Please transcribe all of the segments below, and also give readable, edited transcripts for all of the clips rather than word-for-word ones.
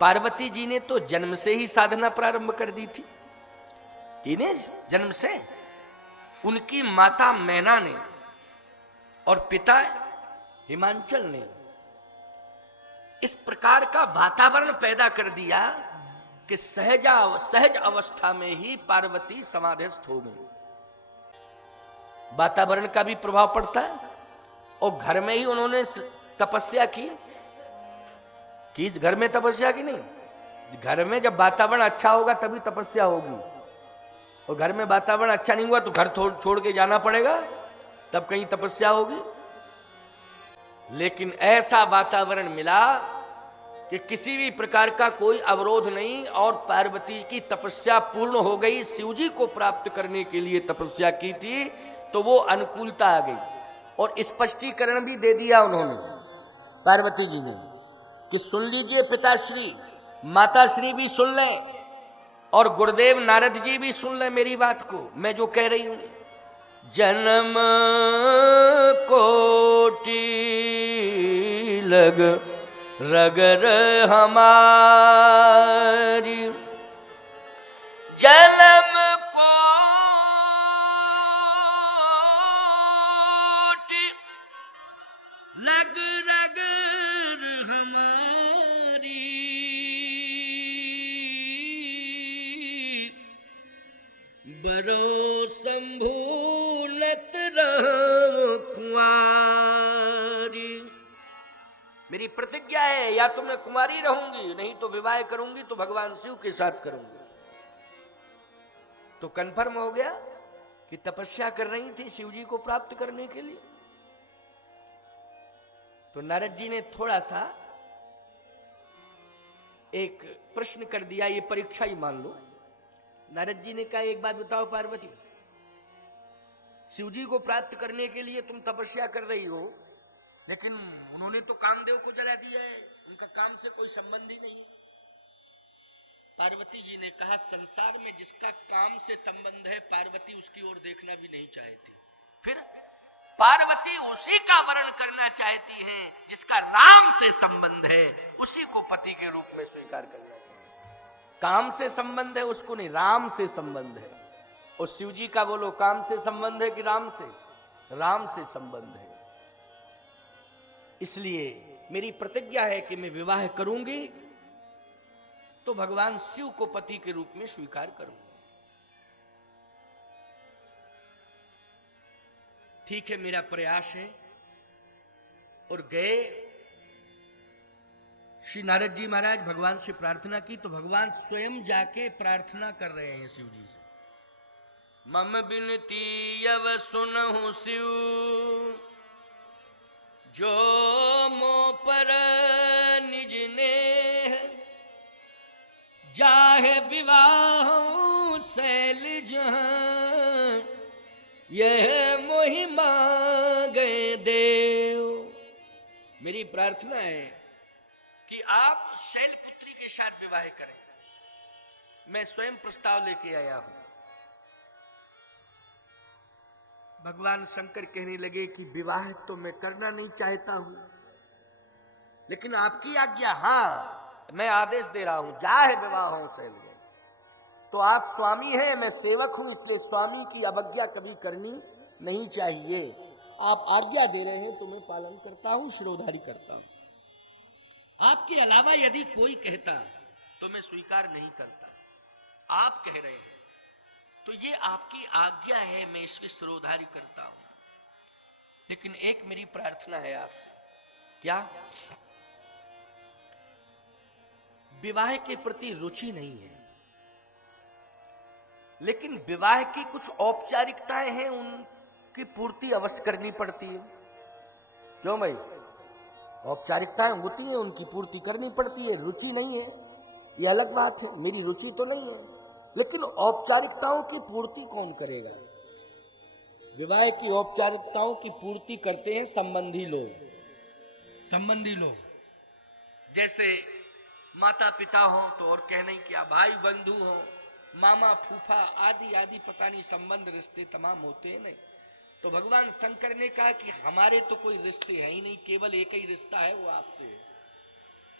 पार्वती जी ने तो जन्म से ही साधना प्रारंभ कर दी थी। इन्हें जन्म से उनकी माता मैना ने और पिता हिमांचल ने इस प्रकार का वातावरण पैदा कर दिया कि सहज अवस्था में ही पार्वती समाधिस्थ हो गई। वातावरण का भी प्रभाव पड़ता है और घर में ही उन्होंने तपस्या की घर में तपस्या की नहीं। घर में जब वातावरण अच्छा होगा तभी तपस्या होगी, और घर में वातावरण अच्छा नहीं हुआ तो घर छोड़ के जाना पड़ेगा, तब कहीं तपस्या होगी। लेकिन ऐसा वातावरण मिला कि किसी भी प्रकार का कोई अवरोध नहीं और पार्वती की तपस्या पूर्ण हो गई। शिवजी को प्राप्त करने के लिए तपस्या की थी तो वो अनुकूलता आ गई, और स्पष्टीकरण भी दे दिया उन्होंने पार्वती जी ने कि सुन लीजिए पिताश्री, माताश्री भी सुन लें और गुरुदेव नारद जी भी सुन लें मेरी बात को, मैं जो कह रही हूं। जन्म कोटि लग रगर हमारी, जन्म कोटि लग रगर हमारी, बरो संभूलत राम कुंवारी। मेरी प्रतिज्ञा है या तो मैं कुमारी रहूंगी, नहीं तो विवाह करूंगी तो भगवान शिव के साथ करूंगी। तो कंफर्म हो गया कि तपस्या कर रही थी शिव जी को प्राप्त करने के लिए। तो नारद जी ने थोड़ा सा एक प्रश्न कर दिया, ये परीक्षा ही मान लो। नारद जी ने कहा एक बात बताओ पार्वती, शिव जी को प्राप्त करने के लिए तुम तपस्या कर रही हो, लेकिन उन्होंने तो कामदेव को जला दिया है, उनका काम से कोई संबंध ही नहीं। पार्वती जी ने कहा संसार में जिसका काम से संबंध है पार्वती उसकी ओर देखना भी नहीं चाहती, फिर पार्वती उसी का वर्ण करना चाहती हैं जिसका राम से संबंध है, उसी को पति के रूप में स्वीकार करना चाहती है। काम से संबंध है उसको नहीं, राम से संबंध है। और शिव जी का बोलो काम से संबंध है कि राम से? राम से संबंध है। इसलिए मेरी प्रतिज्ञा है कि मैं विवाह करूंगी तो भगवान शिव को पति के रूप में स्वीकार करूंगी। ठीक है, मेरा प्रयास है। और गए श्री नारद जी महाराज, भगवान से प्रार्थना की तो भगवान स्वयं जाके प्रार्थना कर रहे हैं शिव जी से। मम बिनती यव सुनहु शिव, जो मो पर निज नेह, जाहे विवाह शैलज, यह मोहि मांगे देव। मेरी प्रार्थना है कि आप शैलपुत्री के साथ विवाह करें। मैं स्वयं प्रस्ताव लेके आया हूं। भगवान शंकर कहने लगे कि विवाह तो मैं करना नहीं चाहता हूं, लेकिन आपकी आज्ञा, हाँ मैं आदेश दे रहा हूं, जाहे विवाह हो शैलज। तो आप स्वामी हैं, मैं सेवक हूं, इसलिए स्वामी की अवज्ञा कभी करनी नहीं चाहिए। आप आज्ञा दे रहे हैं तो मैं पालन करता हूं, शिरोधारी करता हूं। आपके अलावा यदि कोई कहता तो मैं स्वीकार नहीं करता। आप कह रहे हैं तो ये आपकी आज्ञा है, मैं इसकी शिरोधारी करता हूं। लेकिन एक मेरी प्रार्थना है आपसे। क्या? विवाह के प्रति रुचि नहीं है, लेकिन विवाह की कुछ औपचारिकताएं हैं, उनकी पूर्ति अवश्य करनी पड़ती है। क्यों भाई? औपचारिकताएं होती हैं, उनकी पूर्ति करनी पड़ती है। रुचि नहीं है ये अलग बात है, मेरी रुचि तो नहीं है, लेकिन औपचारिकताओं की पूर्ति कौन करेगा? विवाह की औपचारिकताओं की पूर्ति करते हैं संबंधी लोग। संबंधी लोग जैसे माता पिता हो तो और कहने क्या, भाई बंधु हो, मामा फूफा आदि आदि पता नहीं संबंध रिश्ते तमाम होते हैं। नहीं तो भगवान शंकर ने कहा कि हमारे तो कोई रिश्ते हैं ही नहीं, केवल एक ही रिश्ता है, वो आपसे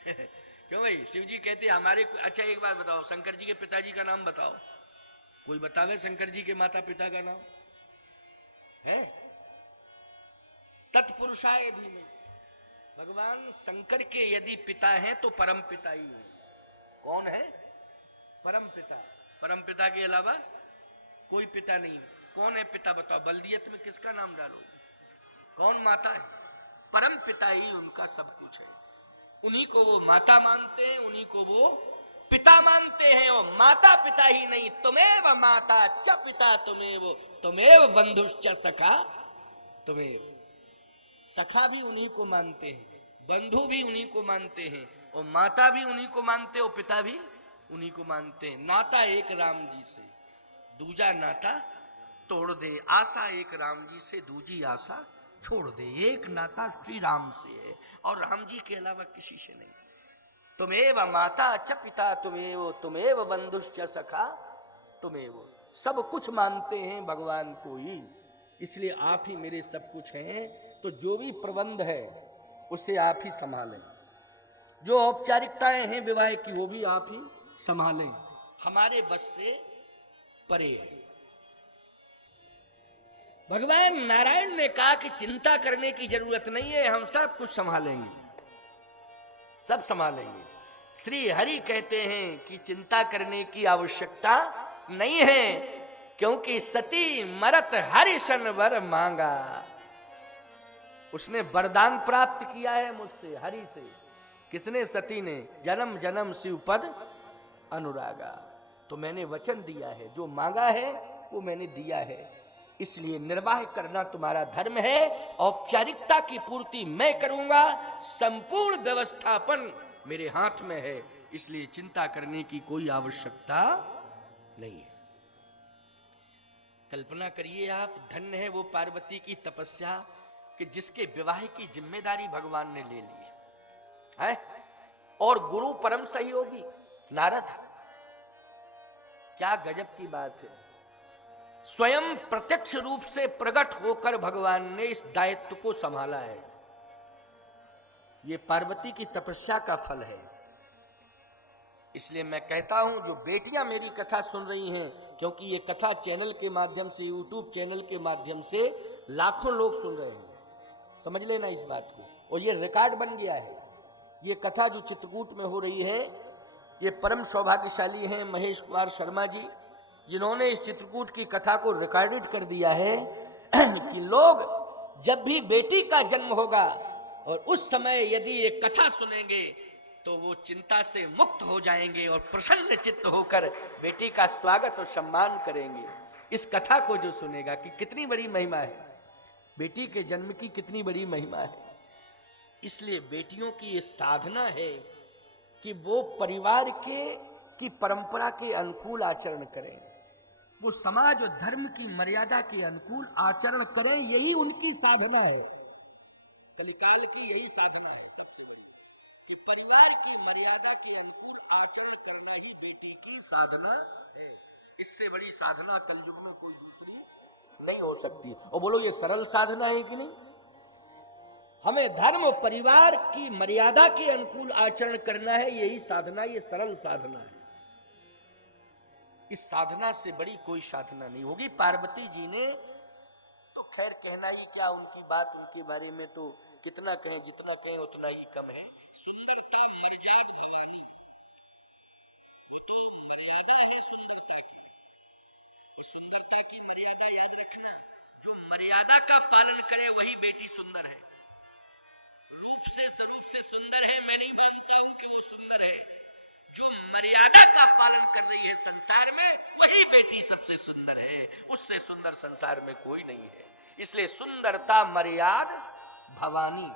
है। क्यों भाई? शिव जी कहते हमारे। अच्छा एक बात बताओ, शंकर जी के पिताजी का नाम बताओ, कोई बतावे शंकर जी के माता पिता का नाम है? तत्पुरुषाय धीमहि। भगवान शंकर के यदि पिता हैं तो परम पिता ही है। कौन है? परम पिता। परम पिता के अलावा कोई पिता नहीं। कौन है पिता बताओ? बल्दियत में किसका नाम डालोगे? कौन माता है? परम पिता ही उनका सब कुछ है। उन्हीं को वो माता मानते हैं, उन्हीं को वो पिता मानते हैं। और माता पिता ही नहीं, तुमेव माता च पिता तुमेव, तुमेव बंधुश्च सखा तुमेव। सखा भी उन्हीं को मानते हैं, बंधु भी उन्हीं को मानते हैं, और माता भी उन्हीं को मानते, और पिता भी उन्हीं को मानते हैं। नाता एक राम जी से, दूजा नाता तोड़ दे। आशा एक राम जी से, दूजी आशा छोड़ दे। एक नाता श्री राम से है, और राम जी के अलावा किसी से नहीं। तुमेव माता च पिता तुमेव, तुमेव बंधुश्च सखा तुमेव। सब कुछ मानते हैं भगवान को ही, इसलिए आप ही मेरे सब कुछ हैं। तो जो भी प्रबंध है उसे आप ही संभालें, जो औपचारिकताएं हैं विवाह की वो भी आप ही संभालें, हमारे बस से परे है। भगवान नारायण ने कहा कि चिंता करने की जरूरत नहीं है, हम सब कुछ संभालेंगे, सब संभालेंगे। श्री हरि कहते हैं कि चिंता करने की आवश्यकता नहीं है, क्योंकि सती मरत हरिशन वर मांगा। उसने वरदान प्राप्त किया है मुझसे, हरि से। किसने? सती ने। जन्म जन्म शिव पद अनुरागा। तो मैंने वचन दिया है, जो मांगा है वो मैंने दिया है, इसलिए निर्वाह करना तुम्हारा धर्म है। औपचारिकता की पूर्ति मैं करूंगा, संपूर्ण व्यवस्थापन मेरे हाथ में है, इसलिए चिंता करने की कोई आवश्यकता नहीं है। कल्पना करिए आप, धन्य है वो पार्वती की तपस्या कि जिसके विवाह की जिम्मेदारी भगवान ने ले ली है, और गुरु परम सहयोगी नारद। क्या गजब की बात है। स्वयं प्रत्यक्ष रूप से प्रकट होकर भगवान ने इस दायित्व को संभाला है। ये पार्वती की तपस्या का फल है। इसलिए मैं कहता हूं, जो बेटियां मेरी कथा सुन रही हैं, क्योंकि ये कथा चैनल के माध्यम से, यूट्यूब चैनल के माध्यम से लाखों लोग सुन रहे हैं, समझ लेना इस बात को। और ये रिकॉर्ड बन गया है। ये कथा जो चित्रकूट में हो रही है, ये परम सौभाग्यशाली हैं महेश कुमार शर्मा जी, जिन्होंने इस चित्रकूट की कथा को रिकॉर्डेड कर दिया है कि लोग जब भी बेटी का जन्म होगा और उस समय यदि ये कथा सुनेंगे तो वो चिंता से मुक्त हो जाएंगे और प्रसन्न चित्त होकर बेटी का स्वागत और सम्मान करेंगे। इस कथा को जो सुनेगा कि कितनी बड़ी महिमा है, बेटी के जन्म की कितनी बड़ी महिमा है। इसलिए बेटियों की ये साधना है कि वो परिवार की परंपरा के अनुकूल आचरण करें, वो समाज और धर्म की मर्यादा के अनुकूल आचरण करें। यही उनकी साधना है, कलिकाल की यही साधना है सबसे बड़ी, कि परिवार की मर्यादा के अनुकूल आचरण करना ही बेटी की साधना है। इससे बड़ी साधना कलयुग में कोई दूसरी नहीं हो सकती। और बोलो, ये सरल साधना है कि नहीं? हमें धर्म और परिवार की मर्यादा के अनुकूल आचरण करना है, यही साधना, ये सरल साधना है। इस साधना से बड़ी कोई साधना नहीं होगी। पार्वती जी ने तो खैर कहना ही क्या, उनकी बात, उनके बारे में तो कितना कहें, जितना कहें उतना ही कम है। सुंदरता मर्याद भवानी, वो तो मर्यादा है सुंदरता की। इस सुंदरता की मर्यादा याद रखना, जो मर्यादा का पालन करे वही बेटी सुंदर है। रूप से सुंदर है, मैं नहीं मानता हूं कि वो सुंदर है। जो मर्यादा का पालन कर रही है संसार में, वही बेटी सबसे सुंदर है। उससे सुंदर संसार में कोई नहीं है। इसलिए सुंदरता मर्याद भवानी,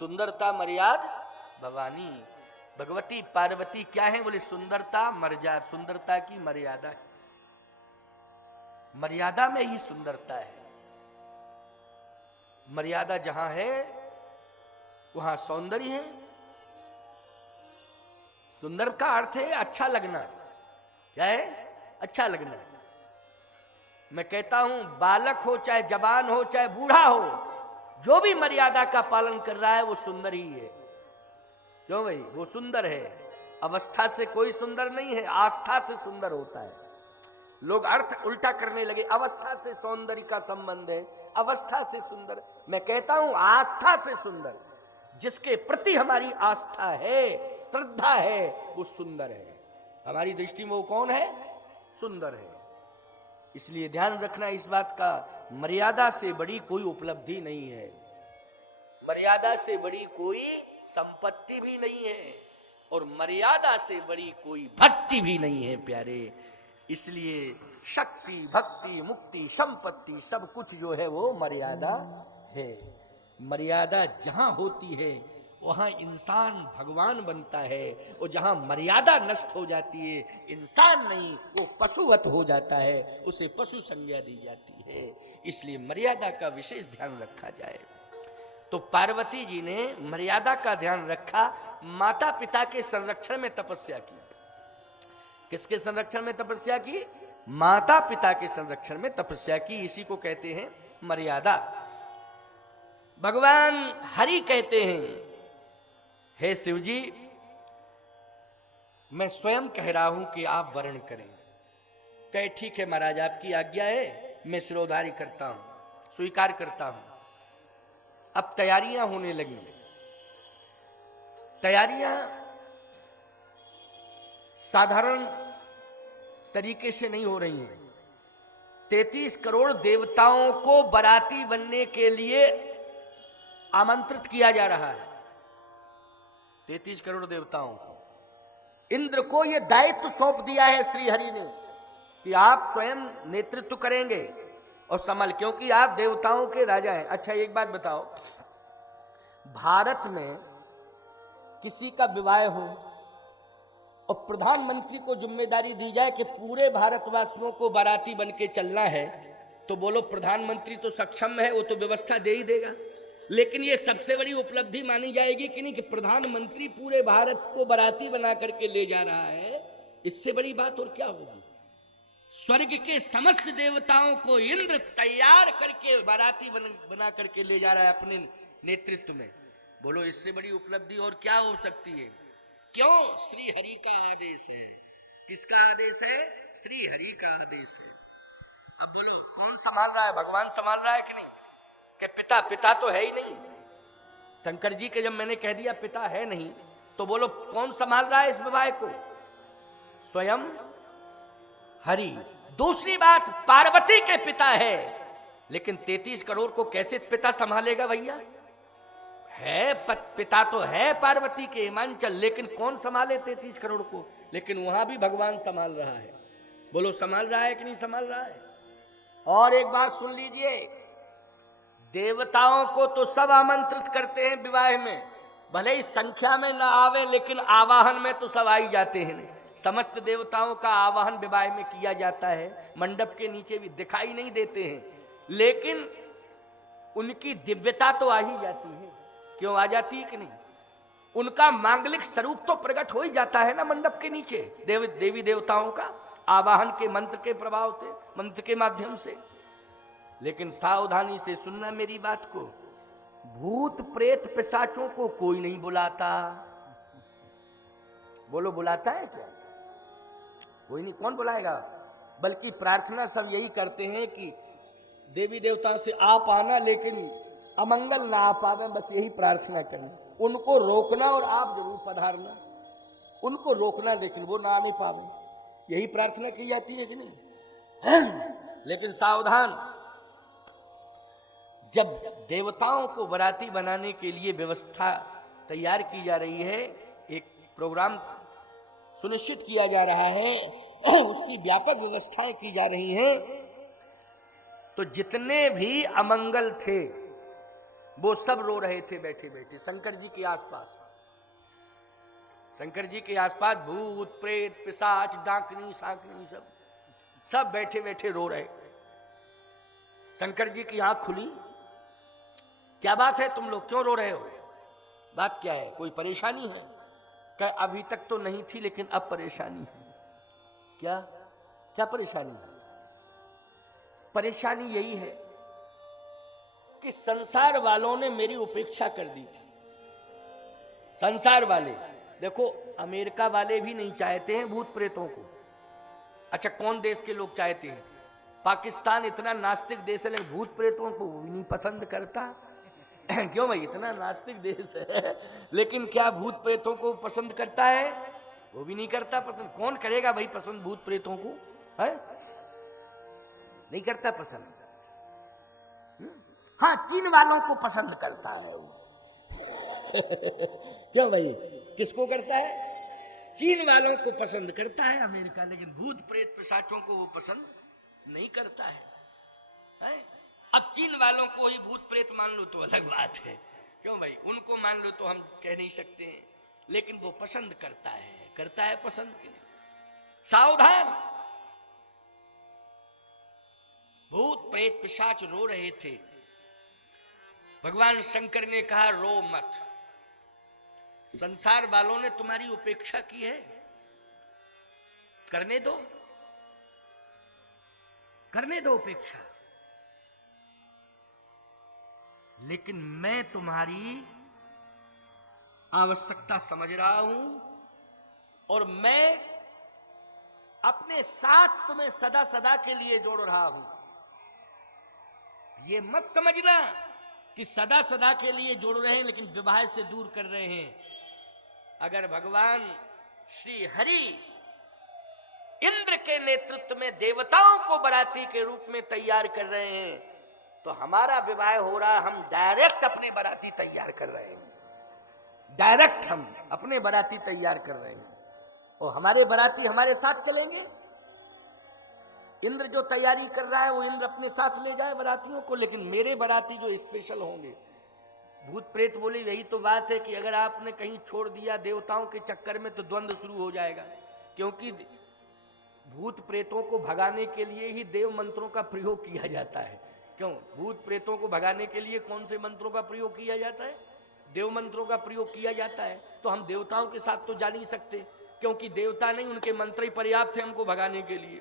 सुंदरता मर्याद भवानी। भगवती पार्वती क्या है? बोले सुंदरता मर्यादा, सुंदरता की मर्यादा है। मर्यादा में ही सुंदरता है। मर्यादा जहां है वहां सौंदर्य है। सुंदर का अर्थ है अच्छा लगना। क्या है? अच्छा लगना। मैं कहता हूं, बालक हो चाहे जवान हो चाहे बूढ़ा हो, जो भी मर्यादा का पालन कर रहा है वो सुंदर ही है। क्यों भाई? वो सुंदर है, अवस्था से कोई सुंदर नहीं है, आस्था से सुंदर होता है। लोग अर्थ उल्टा करने लगे, अवस्था से सौंदर्य का संबंध है, अवस्था से सुंदर। मैं कहता हूं आस्था से सुंदर, जिसके प्रति हमारी आस्था है, श्रद्धा है, वो सुंदर है। हमारी दृष्टि में वो कौन है? सुंदर है। इसलिए ध्यान रखना इस बात का, मर्यादा से बड़ी कोई उपलब्धि नहीं है, मर्यादा से बड़ी कोई संपत्ति भी नहीं है, और मर्यादा से बड़ी कोई भक्ति भी नहीं है प्यारे। इसलिए शक्ति, भक्ति, मुक्ति, संपत्ति सब कुछ जो है वो मर्यादा है। मर्यादा जहां होती है वहां इंसान भगवान बनता है, और जहां मर्यादा नष्ट हो जाती है इंसान नहीं, वो पशुवत हो जाता है, उसे पशु संज्ञा दी जाती है। इसलिए मर्यादा का विशेष ध्यान रखा जाए। तो पार्वती जी ने मर्यादा का ध्यान रखा, माता पिता के संरक्षण में तपस्या की। किसके संरक्षण में तपस्या की? माता पिता के संरक्षण में तपस्या की। इसी को कहते हैं मर्यादा। भगवान हरि कहते हैं, हे शिव जी, मैं स्वयं कह रहा हूं कि आप वर्ण करें। कहे ठीक है महाराज, आपकी आज्ञा है, मैं सिरोधारी करता हूं, स्वीकार करता हूं। अब तैयारियां होने लगी। तैयारियां साधारण तरीके से नहीं हो रही हैं। 33 करोड़ देवताओं को बाराती बनने के लिए आमंत्रित किया जा रहा है। 33 करोड़ देवताओं को इंद्र को यह दायित्व सौंप दिया है श्री हरि ने कि आप स्वयं नेतृत्व करेंगे और संभाल, क्योंकि आप देवताओं के राजा हैं। अच्छा एक बात बताओ, भारत में किसी का विवाह हो और प्रधानमंत्री को जिम्मेदारी दी जाए कि पूरे भारतवासियों को बाराती बन के चलना है, तो बोलो प्रधानमंत्री तो सक्षम है, वो तो व्यवस्था दे ही देगा। लेकिन ये सबसे बड़ी उपलब्धि मानी जाएगी कि नहीं, कि प्रधानमंत्री पूरे भारत को बाराती बना करके ले जा रहा है। इससे बड़ी बात और क्या होगी? स्वर्ग के समस्त देवताओं को इंद्र तैयार करके बाराती बना करके ले जा रहा है अपने नेतृत्व में। बोलो इससे बड़ी उपलब्धि और क्या हो सकती है? क्यों? श्री हरि का आदेश है। किसका आदेश है? श्री हरि का आदेश है। अब बोलो कौन संभाल रहा है? भगवान संभाल रहा है कि नहीं? कि पिता तो है ही नहीं। शंकर जी के जब मैंने कह दिया पिता है नहीं, तो बोलो कौन संभाल रहा है इस विवाह को? स्वयं हरि। दूसरी बात, पार्वती के पिता है, लेकिन 33 करोड़ को कैसे पिता संभालेगा भैया? है पिता तो है पार्वती के हिमांचल, लेकिन कौन संभाले 33 करोड़ को? लेकिन वहां भी भगवान संभाल रहा है। बोलो संभाल रहा है कि नहीं संभाल रहा है? और एक बात सुन लीजिए, देवताओं को तो सब आमंत्रित करते हैं विवाह में, भले ही संख्या में ना आवे, लेकिन आवाहन में तो सब आ ही जाते हैं। समस्त देवताओं का आवाहन विवाह में किया जाता है, मंडप के नीचे भी दिखाई नहीं देते हैं, लेकिन उनकी दिव्यता तो आ ही जाती है। क्यों आ जाती है कि नहीं? उनका मांगलिक स्वरूप तो प्रकट हो ही जाता है ना मंडप के नीचे, देवी देवताओं का आवाहन के मंत्र के प्रभाव से, मंत्र के माध्यम से। लेकिन सावधानी से सुनना मेरी बात को, भूत प्रेत पिशाचों को कोई नहीं बुलाता। बोलो बुलाता है क्या? कोई नहीं। कौन बुलाएगा? बल्कि प्रार्थना सब यही करते हैं कि देवी देवताओं से आप आना, लेकिन अमंगल ना आ पावे, बस यही प्रार्थना करना। उनको रोकना और आप जरूर पधारना। उनको रोकना, लेकिन वो ना आने पावे, यही प्रार्थना की जाती है कि नहीं? लेकिन सावधान, जब देवताओं को बाराती बनाने के लिए व्यवस्था तैयार की जा रही है, एक प्रोग्राम सुनिश्चित किया जा रहा है, उसकी व्यापक व्यवस्थाएं की जा रही हैं, तो जितने भी अमंगल थे वो सब रो रहे थे बैठे बैठे शंकर जी के आसपास। शंकर जी के आसपास भूत प्रेत पिशाच डाकनी साकनी सब बैठे बैठे रो रहे। शंकर जी की आंख खुली, क्या बात है तुम लोग क्यों रो रहे हो? बात क्या है? कोई परेशानी है? क्या? अभी तक तो नहीं थी, लेकिन अब परेशानी है। क्या क्या परेशानी है? परेशानी यही है कि संसार वालों ने मेरी उपेक्षा कर दी थी। संसार वाले। देखो अमेरिका वाले भी नहीं चाहते हैं भूत प्रेतों को। अच्छा कौन देश के लोग चाहते हैं? पाकिस्तान इतना नास्तिक देश है, लेकिन भूत प्रेतों को वो भी नहीं पसंद करता। क्यों भाई, इतना नास्तिक देश है लेकिन क्या भूत प्रेतों को पसंद करता है? वो भी नहीं करता पसंद। कौन करेगा भाई पसंद भूत प्रेतों को? है नहीं करता पसंद। हाँ चीन वालों को पसंद करता है वो। क्यों भाई, किसको करता है? चीन वालों को पसंद करता है अमेरिका, लेकिन भूत प्रेत पिशाचों को वो पसंद नहीं करता है? अब चीन वालों को ही भूत प्रेत मान लो तो अलग बात है। क्यों भाई, उनको मान लो तो हम कह नहीं सकते हैं, लेकिन वो पसंद करता है पसंद के। सावधान, भूत प्रेत पिशाच रो रहे थे। भगवान शंकर ने कहा रो मत, संसार वालों ने तुम्हारी उपेक्षा की है, करने दो उपेक्षा, लेकिन मैं तुम्हारी आवश्यकता समझ रहा हूं और मैं अपने साथ तुम्हें सदा सदा के लिए जोड़ रहा हूं। ये मत समझना कि सदा सदा के लिए जोड़ रहे हैं लेकिन विवाह से दूर कर रहे हैं। अगर भगवान श्री हरि इंद्र के नेतृत्व में देवताओं को बाराती के रूप में तैयार कर रहे हैं तो हमारा विवाह हो रहा, हम डायरेक्ट अपने बाराती तैयार कर रहे हैं। डायरेक्ट हम अपने बाराती तैयार कर रहे हैं और हमारे बाराती हमारे साथ चलेंगे। इंद्र जो तैयारी कर रहा है वो इंद्र अपने साथ ले जाए बारातियों को, लेकिन मेरे बाराती जो स्पेशल होंगे। भूत प्रेत बोले यही तो बात है कि अगर आपने कहीं छोड़ दिया देवताओं के चक्कर में तो द्वंद्व शुरू हो जाएगा, क्योंकि भूत प्रेतों को भगाने के लिए ही देव मंत्रों का प्रयोग किया जाता है। क्यों, भूत प्रेतों को भगाने के लिए कौन से मंत्रों का प्रयोग किया जाता है? देव मंत्रों का प्रयोग किया जाता है। तो हम देवताओं के साथ तो जा नहीं सकते, क्योंकि देवता नहीं, उनके मंत्र ही पर्याप्त है हमको भगाने के लिए।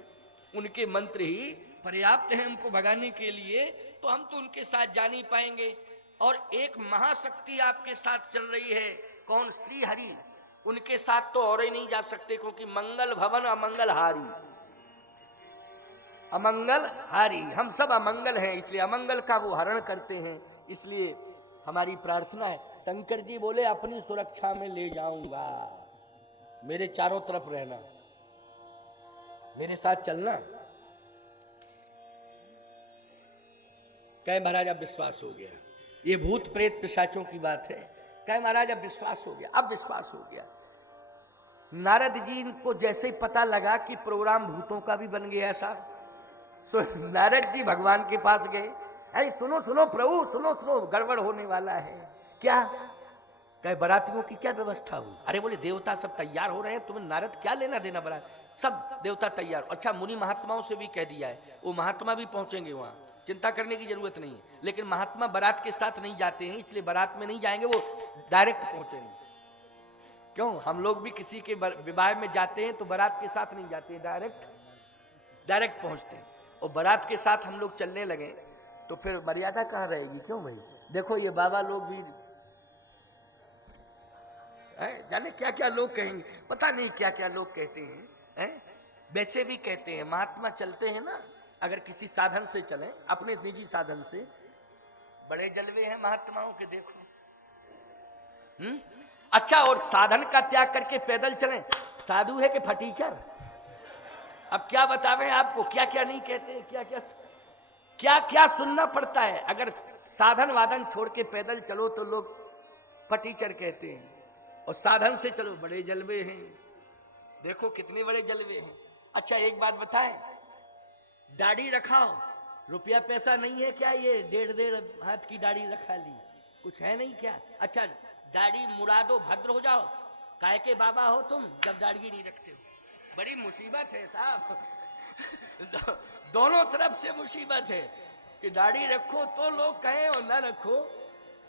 उनके मंत्र ही पर्याप्त है हमको भगाने के लिए, तो हम तो उनके साथ जा नहीं पाएंगे। और एक महाशक्ति आपके साथ चल रही है, कौन? श्री हरि। उनके साथ तो और ही नहीं जा सकते, क्योंकि मंगल भवन अमंगल हारी, अमंगल हारी। हम सब अमंगल हैं, इसलिए अमंगल का वो हरण करते हैं। इसलिए हमारी प्रार्थना है, शंकर जी बोले अपनी सुरक्षा में ले जाऊंगा, मेरे चारों तरफ रहना, मेरे साथ चलना। कहे महाराज अब विश्वास हो गया, ये भूत प्रेत पिशाचों की बात है। कहे महाराज अब विश्वास हो गया, अब विश्वास हो गया। नारद जी को जैसे ही पता लगा कि प्रोग्राम भूतों का भी बन गया ऐसा, तो नारद जी भगवान के पास गए। अरे सुनो सुनो प्रभु, सुनो सुनो, गड़बड़ होने वाला है। क्या? कहे बारातियों की क्या व्यवस्था हुई? अरे बोले देवता सब तैयार हो रहे हैं, तुम्हें नारद क्या लेना देना बारात, सब देवता तैयार। अच्छा मुनि महात्माओं से भी कह दिया है, वो महात्मा भी पहुंचेंगे वहां, चिंता करने की जरूरत नहीं है। लेकिन महात्मा बारात के साथ नहीं जाते हैं, इसलिए बारात में नहीं जाएंगे, वो डायरेक्ट पहुंचेंगे। क्यों, हम लोग भी किसी के विवाह में जाते हैं तो बारात के साथ नहीं जाते हैं, डायरेक्ट पहुंचते हैं। और बारात के साथ हम लोग चलने लगे तो फिर मर्यादा कहाँ रहेगी? क्यों भाई, देखो ये बाबा लोग भी जाने क्या क्या लोग कहेंगे, पता नहीं क्या क्या लोग कहते हैं। वैसे भी कहते हैं महात्मा चलते हैं ना, अगर किसी साधन से चलें, अपने निजी साधन से, बड़े जलवे हैं महात्माओं के, देखो। अच्छा, और साधन का त्याग करके पैदल चलें, साधु है कि फटीचर? अब क्या बतावें आपको, क्या क्या नहीं कहते, क्या क्या सुनना पड़ता है। अगर साधन वादन छोड़ के पैदल चलो तो लोग फटीचर कहते हैं, और साधन से चलो बड़े जलवे हैं। देखो कितने बड़े जलवे हैं। अच्छा एक बात बताएं, दाढ़ी रखाओ, रुपया पैसा नहीं है क्या? ये 1.5 हाथ की दाढ़ी रखा ली, कुछ है नहीं क्या? अच्छा दाढ़ी मुरादो, भद्र हो जाओ, काय के बाबा हो तुम जब दाढ़ी नहीं रखते हो? बड़ी मुसीबत है साहब। दोनों तरफ से मुसीबत है कि दाढ़ी रखो तो लोग कहें और ना रखो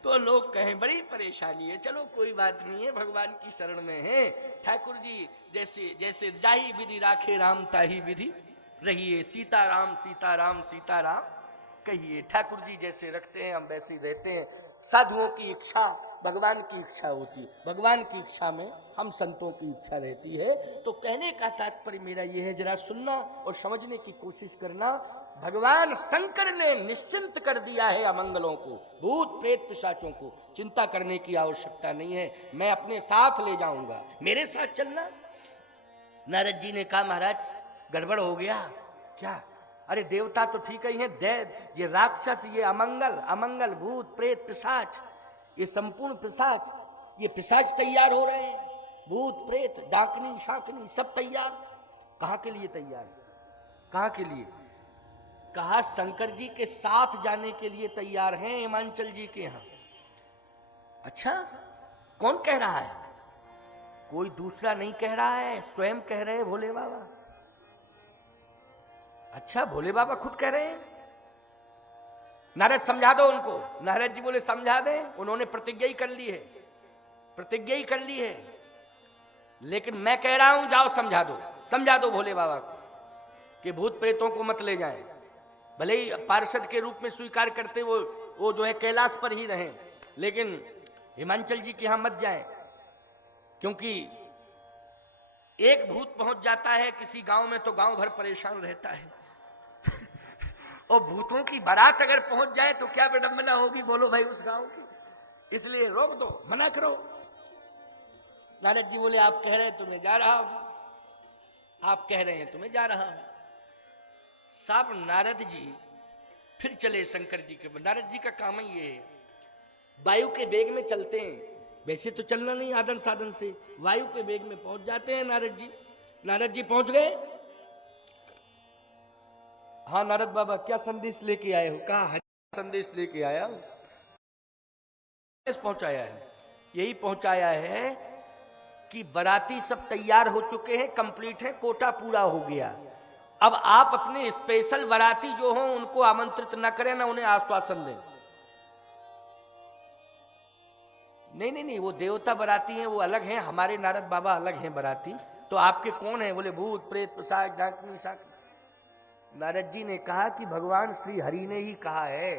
तो लोग कहें, बड़ी परेशानी है। चलो कोई बात नहीं है, भगवान की शरण में है। ठाकुर जी जैसे जैसे जाही विधि राखे राम ताही विधि रहिए, सीताराम सीताराम सीताराम कहिए। ठाकुर जी जैसे रखते हैं हम वैसे ही रहते हैं। साधुओं की इच्छा भगवान की इच्छा होती है, भगवान की इच्छा में हम संतों की इच्छा रहती है। तो कहने का तात्पर्य मेरा यह है, जरा सुनना और समझने की कोशिश करना। भगवान शंकर ने निश्चिंत कर दिया है अमंगलों को, भूत प्रेत पिशाचों को। चिंता करने की आवश्यकता नहीं है, मैं अपने साथ ले जाऊंगा, मेरे साथ चलना। नारद जी ने कहा महाराज गड़बड़ हो गया क्या? अरे देवता तो ठीक ही है, दैव ये राक्षस, ये अमंगल भूत प्रेत पिशाच, ये संपूर्ण पिशाच, ये पिशाच तैयार हो रहे हैं, भूत प्रेत डाकनी शाकनी सब तैयार। कहां के लिए तैयार? कहां के लिए? कहा शंकर जी के साथ जाने के लिए तैयार हैं हिमांचल जी के यहां। अच्छा, कौन कह रहा है? कोई दूसरा नहीं कह रहा है, स्वयं कह रहे हैं भोले बाबा। अच्छा, भोले बाबा खुद कह रहे हैं। नारद समझा दो उनको। नारद जी बोले समझा दे, उन्होंने प्रतिज्ञा ही कर ली है, प्रतिज्ञा ही कर ली है, लेकिन मैं कह रहा हूं जाओ समझा दो भोले बाबा को कि भूत प्रेतों को मत ले जाएं। भले ही पार्षद के रूप में स्वीकार करते वो जो है कैलाश पर ही रहें, लेकिन हिमांचल जी के यहां मत जाएं, क्योंकि एक भूत पहुंच जाता है किसी गांव में तो गांव भर परेशान रहता है और भूतों की बारात अगर पहुंच जाए तो क्या विडंबना होगी, बोलो भाई उस गांव की। इसलिए रोक दो, मना करो। नारद जी बोले आप कह रहे हैं तो मैं जा रहा हूं, आप कह रहे हैं तो मैं जा रहा हूं। साहब नारद जी फिर चले शंकर जी के। नारद जी का काम ही ये है, वायु के वेग में चलते हैं। वैसे तो चलना नहीं आदन साधन से, वायु के वेग में पहुंच जाते हैं नारद जी। नारद जी पहुंच गए। हाँ नारद बाबा क्या संदेश लेके आए हो? कहा संदेश लेके आया हूं। पहुंचाया है, यही पहुंचाया है कि बराती सब तैयार हो चुके हैं, कंप्लीट है, कोटा पूरा हो गया। अब आप अपने स्पेशल बराती जो हो उनको आमंत्रित न करें, ना उन्हें आश्वासन दें। नहीं, वो देवता बराती हैं, वो अलग हैं, हमारे नारद बाबा अलग हैं बराती। तो आपके कौन है? बोले भूत प्रेत पिशाच डाकनी शाकनी। नारद जी ने कहा कि भगवान श्री हरि ने ही कहा है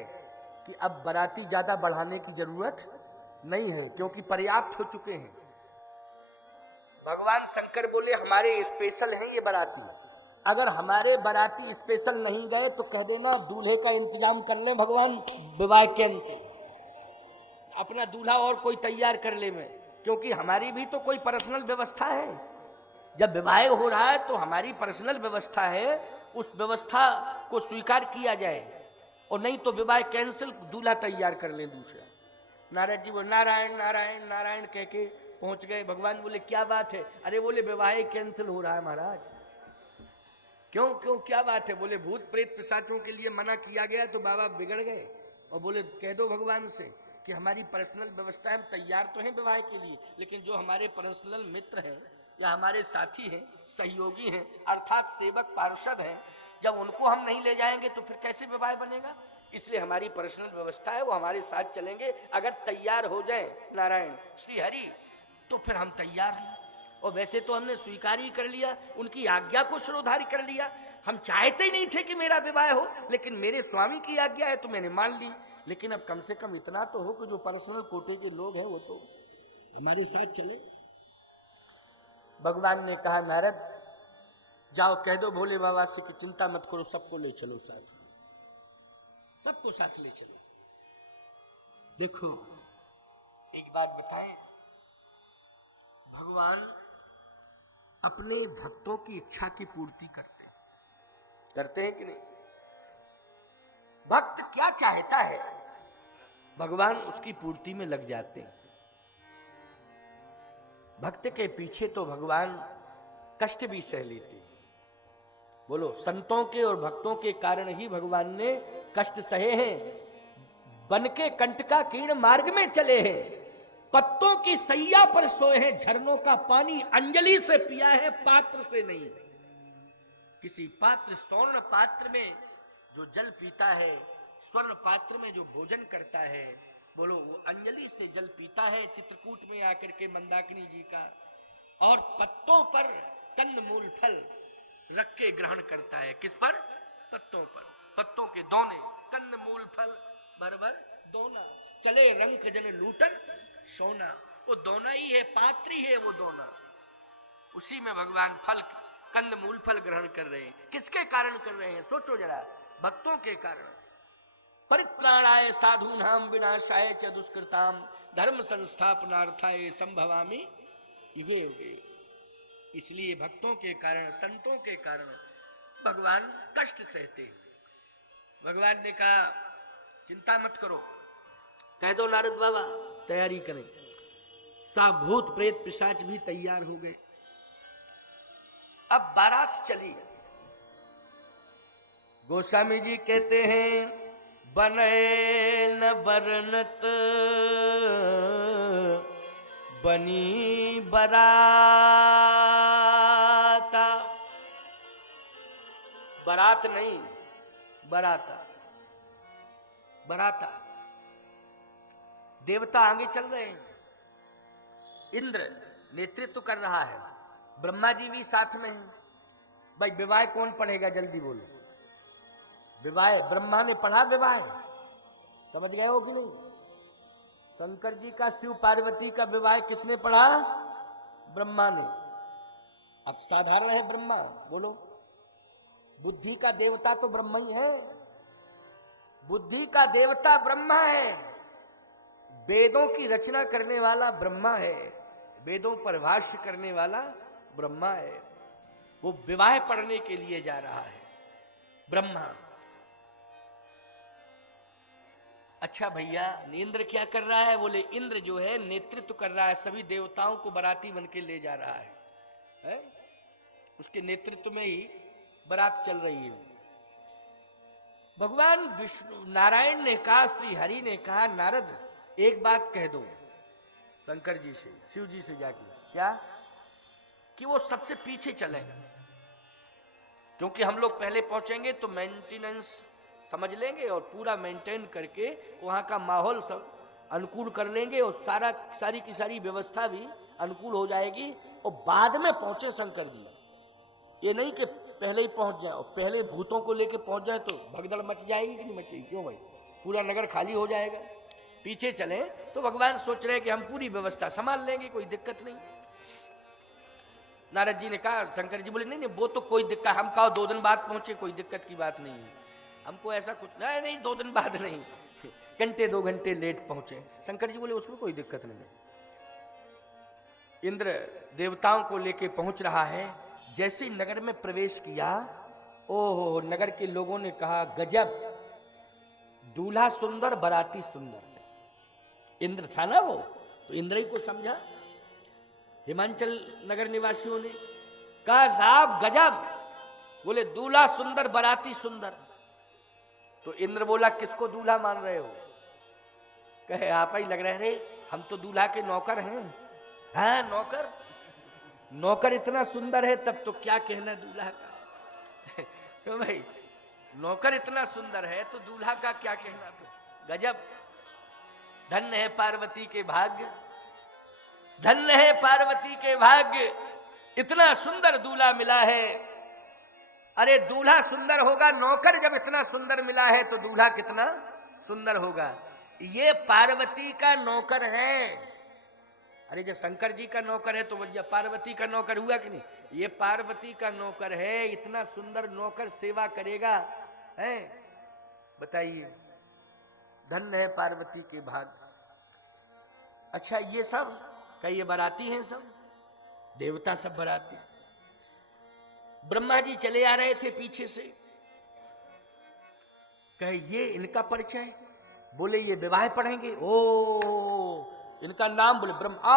कि अब बराती ज्यादा बढ़ाने की जरूरत नहीं है, क्योंकि पर्याप्त हो चुके हैं। भगवान शंकर बोले हमारे स्पेशल हैं ये बराती, अगर हमारे बराती स्पेशल नहीं गए तो कह देना दूल्हे का इंतजाम कर ले भगवान, विवाह कैंसिल, अपना दूल्हा और कोई तैयार कर ले में, क्योंकि हमारी भी तो कोई पर्सनल व्यवस्था है। जब विवाह हो रहा है तो हमारी पर्सनल व्यवस्था है, उस व्यवस्था को स्वीकार किया जाए, और नहीं तो विवाह कैंसिल, दूल्हा तैयार कर ले दूसरा। नारद जी बोले नारायण नारायण नारायण कह के पहुंच गए। भगवान बोले क्या बात है? अरे बोले विवाह कैंसिल हो रहा है महाराज। क्यों क्या बात है? बोले भूत प्रेत पिशाचों के लिए मना किया गया तो बाबा बिगड़ गए, और बोले कह दो भगवान से कि हमारी पर्सनल व्यवस्था है, हम तैयार तो हैं विवाह के लिए, लेकिन जो हमारे पर्सनल मित्र हैं या हमारे साथी हैं, सहयोगी हैं, अर्थात सेवक पार्षद हैं, जब उनको हम नहीं ले जाएंगे तो फिर कैसे विवाह बनेगा? इसलिए हमारी पर्सनल व्यवस्था है, वो हमारे साथ चलेंगे। अगर तैयार हो जाए नारायण श्री हरि तो फिर हम तैयार हैं। और वैसे तो हमने स्वीकार ही कर लिया, उनकी आज्ञा को शिरोधार्य कर लिया। हम चाहते ही नहीं थे कि मेरा विवाह हो, लेकिन मेरे स्वामी की आज्ञा है तो मैंने मान ली। लेकिन अब कम से कम इतना तो हो कि जो पर्सनल कोटे के लोग हैं वो तो हमारे साथ चले। भगवान ने कहा नारद जाओ कह दो भोले बाबा से कि चिंता मत करो, सबको ले चलो साथ, सबको साथ ले चलो। देखो एक बात बताएं, भगवान अपने भक्तों की इच्छा की पूर्ति करते हैं कि नहीं? भक्त क्या चाहता है भगवान उसकी पूर्ति में लग जाते हैं। भक्त के पीछे तो भगवान कष्ट भी सह लेते। बोलो, संतों के और भक्तों के कारण ही भगवान ने कष्ट सहे हैं। बन के कंटका कीर्ण मार्ग में चले हैं, पत्तों की सैया पर सोए हैं, झरनों का पानी अंजलि से पिया है, पात्र से नहीं। किसी पात्र, स्वर्ण पात्र में जो जल पीता है, स्वर्ण पात्र में जो भोजन करता है, बोलो वो अंजलि से जल पीता है चित्रकूट में आकर के मंदाकिनी जी का, और पत्तों पर कंद मूल फल रख के ग्रहण करता है। किस पर? पत्तों पर, पत्तों के दोने, कंद मूल फल भर भर दोना, चले रंक जन लूटन सोना, वो दोना ही है, पात्र ही है वो दोना। उसी में भगवान फल, कंद मूल फल ग्रहण कर रहे हैं। किसके कारण कर रहे हैं सोचो जरा, भक्तों के कारण। परित्राणाय साधूनां विनाशाय च दुष्कृताम धर्म संस्थापनार्थाय संभवामि युगे युगे। इसलिए भक्तों के कारण, संतों के कारण भगवान कष्ट सहते। भगवान ने कहा चिंता मत करो, कह दो नारद बाबा तैयारी करें। सब भूत प्रेत पिशाच भी तैयार हो गए। अब बारात चली। गोस्वामी जी कहते हैं बने न बरनत बनी बराता। बरात नहीं, बराता, बराता। देवता आगे चल रहे हैं, इंद्र नेतृत्व कर रहा है, ब्रह्मा जी भी साथ में हैं। भाई विवाह कौन पढ़ेगा जल्दी बोलो। विवाह ब्रह्मा ने पढ़ा, विवाह समझ गए हो कि नहीं? शंकर जी का शिव पार्वती का विवाह किसने पढ़ा? ब्रह्मा ने। अब साधारण है ब्रह्मा, बोलो बुद्धि का देवता तो ब्रह्मा ही है। बुद्धि का देवता ब्रह्मा है। वेदों की रचना करने वाला ब्रह्मा है, वेदों पर भाष्य करने वाला ब्रह्मा है। वो विवाह पढ़ने के लिए जा रहा है ब्रह्मा। अच्छा भैया इंद्र क्या कर रहा है? बोले इंद्र जो है नेतृत्व कर रहा है, सभी देवताओं को बाराती बन के ले जा रहा है? उसके नेतृत्व में ही बारात चल रही है। भगवान विष्णु नारायण ने कहा, श्री हरि ने कहा नारद एक बात कह दो शंकर जी से, शिव जी से जाके, क्या? कि वो सबसे पीछे चलेगा, क्योंकि हम लोग पहले पहुंचेंगे तो मेंटेनेंस समझ लेंगे और पूरा मेंटेन करके वहां का माहौल सब अनुकूल कर लेंगे और सारी की सारी व्यवस्था भी अनुकूल हो जाएगी। और बाद में पहुंचे शंकर जी, ये नहीं कि पहले ही पहुंच जाए। और पहले भूतों को लेके पहुंच जाए तो भगदड़ मच जाएगी कि नहीं मचेगी? क्यों भाई, पूरा नगर खाली हो जाएगा। पीछे चले तो भगवान सोच रहे कि हम पूरी व्यवस्था संभाल लेंगे, कोई दिक्कत नहीं। नारद जी ने कहा, शंकर जी बोले नहीं नहीं वो तो कोई दिक्कत, हम कहा 2 दिन बाद पहुंचे, कोई दिक्कत की बात नहीं है, हमको ऐसा कुछ नहीं 2 दिन बाद नहीं, घंटे 2 घंटे लेट पहुंचे। शंकर जी बोले उसमें कोई दिक्कत नहीं है। इंद्र देवताओं को लेके पहुंच रहा है। जैसे ही नगर में प्रवेश किया, ओहो नगर के लोगों ने कहा गजब, दूल्हा सुंदर बाराती सुंदर। इंद्र था ना वो, तो इंद्र ही को समझा। हिमांचल नगर निवासियों ने कहा साहब गजब, बोले दूल्हा सुंदर बाराती सुंदर। तो इंद्र बोला किसको दूल्हा मान रहे हो? कहे आप ही लग रहे रे, हम तो दूल्हा के नौकर हैं। हाँ नौकर, नौकर इतना सुंदर है तब तो क्या कहना दूल्हा का। तो भाई नौकर इतना सुंदर है तो दूल्हा का क्या कहना। तो गजब, धन्य है पार्वती के भाग्य, धन्य है पार्वती के भाग्य, इतना सुंदर दूल्हा मिला है। अरे दूल्हा सुंदर होगा, नौकर जब इतना सुंदर मिला है तो दूल्हा कितना सुंदर होगा। ये पार्वती का नौकर है। अरे जब शंकर जी का नौकर है तो वो पार्वती का नौकर हुआ कि नहीं? ये पार्वती का नौकर है, इतना सुंदर नौकर सेवा करेगा, है बताइए, धन्य है पार्वती के भाग। अच्छा ये सब कई बाराती हैं, सब देवता सब बाराती। ब्रह्मा जी चले आ रहे थे पीछे से, कहे ये इनका परिचय, बोले ये विवाह पढ़ेंगे। ओ इनका नाम बोले ब्रह्मा।